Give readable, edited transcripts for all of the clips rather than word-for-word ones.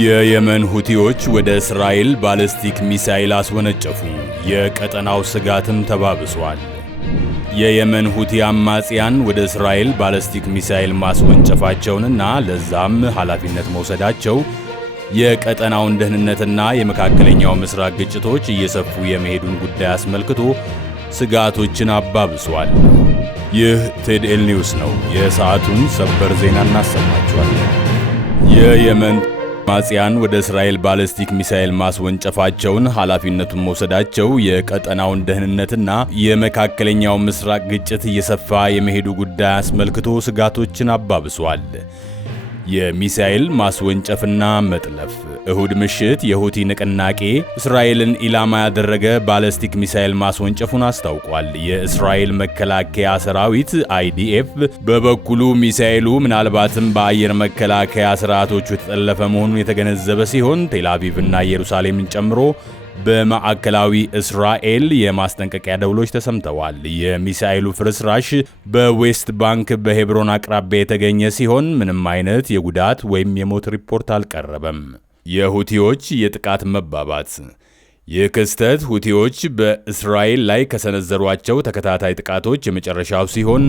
የየመን ሁቲዎች ወደ እስራኤል ባሊስቲክ ሚሳኤል አስወነጨፉ። የቀጠናው ስጋትም ተባብሷል። የየመን ሁቲ አማጽያን ወደ እስራኤል ባሊስቲክ ሚሳኤል ማስወንጨፋቸውንና ለዛም ኃላፊነት መውሰዳቸው የቀጠናውን ደህንነትና የመካከለኛው ምስራቅ ግጭቶች እየሰፉ የመሄዱን ጉዳይ አስመልክቶ ስጋቶችን አባብሷል። ይህ ቴድኤል ኒውስ ነው። የሰዓቱን ሰበር ዜና እናሰማችኋለን። የየመን አማጽያን ወደ እስራኤል ባሊስቲክ ሚሳኤል ማስወንጨፋቸውን ኃላፊነቱን መውሰዳቸው የቀጠናውን ደህንነትና የመካከለኛው ምስራቅ ግጭት እየሰፋ የመሄዱ ጉዳይ አስመልክቶ ስጋቶችን አባብሷል። የሚሳኤል ማስወንጨፍና መጥለፍ። እሁድ ምሽት የሁቲ ንቅናቄ እስራኤልን ኢላማ ያደረገ ባሊስቲክ ሚሳኤል ማስወንጨፉን አስታውቋል። የእስራኤል መከላከያ ሰራዊት IDF በበኩሉ ሚሳኤሉ ምናልባትም በአየር መከላከያ ስርዓቶቹ የተጠለፈ መሆኑን የተገነዘበ ሲሆን ቴልአቪቭና ኢየሩሳሌምን ጨምሮ በማዕከላዊ እስራኤል የማስጠንቀቂያ ደውሎች ተሰምተዋል። የሚሳኤሉ ፍርስራሽ በዌስት ባንክ በሄብሮን አቅራቢያ የተገኘ ሲሆን ምንም አይነት የጉዳት ወይም የሞት ሪፖርት አልቀረበም። የሁቲዎች የጥቃት መባባት። ይህ ክስተት ሁቲዎች በእስራኤል ላይ ከሰነዘሯቸው ተከታታይ ጥቃቶች የመጨረሻው ሲሆን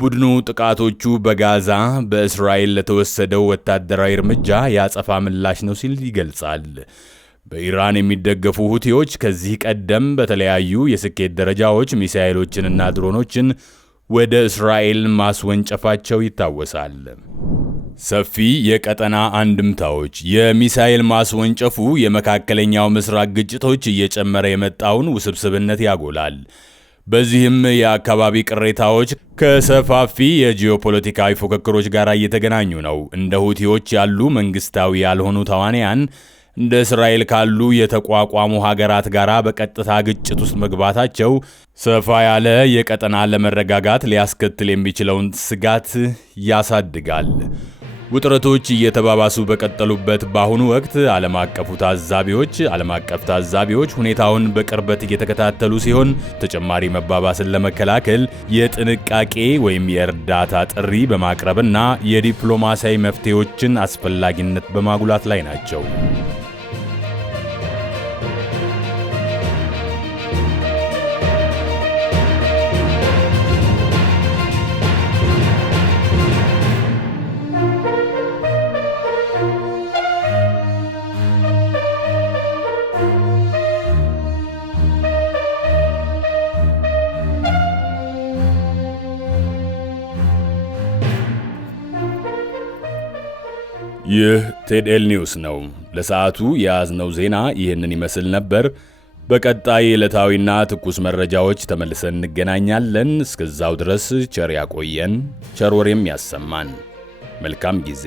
ቡድኑ ጥቃቶቹ በጋዛ በእስራኤል ለተወሰደው ወታደራዊ እርምጃ ያጸፋ ምላሽ ነው ሲል ይገልጻል። በኢራን የሚደገፉ ሁቲዎች ከዚህ ቀደም በተለያዩ የስኬት ደረጃዎች ሚሳኤሎችንና ድሮኖችን ወደ እስራኤል ማስወንጨፋቸው ይታወሳል። ሰፊ የቀጠና አንድምታዎች። የሚሳኤል ማስወንጨፉ የመካከለኛው ምስራቅ ግጭቶች እየጨመረ የመጣውን ውስብስብነት ያጎላል። በዚህም የአካባቢ ቅሬታዎች ከሰፋፊ የጂኦፖለቲካዊ ፉክክሮች ጋር እየተገናኙ ነው። እንደ ሁቲዎች ያሉ መንግስታዊ ያልሆኑ ተዋንያን እንደ እስራኤል ካሉ የተቋቋሙ ሀገራት ጋር በቀጥታ ግጭት ውስጥ መግባታቸው ሰፋ ያለ የቀጠና ለመረጋጋት ሊያስከትል የሚችለውን ስጋት ያሳድጋል። ውጥረቶች እየተባባሱ በቀጠሉበት በአሁኑ ወቅት ዓለም አቀፍ ታዛቢዎች ሁኔታውን በቅርበት እየተከታተሉ ሲሆን ተጨማሪ መባባስን ለመከላከል የጥንቃቄ ወይም የእርዳታ ጥሪ በማቅረብና የዲፕሎማሲያዊ መፍትሄዎችን አስፈላጊነት በማጉላት ላይ ናቸው። ይህ ቴድኤል ኒውስ ነው። ለሰዓቱ የያዝነው ዜና ይህንን ይመስል ነበር። በቀጣይ ዕለታዊና ትኩስ መረጃዎች ተመልሰን እንገናኛለን። እስከዛው ድረስ ቸር ያቆየን፣ ቸር ወሬም ያሰማን። መልካም ጊዜ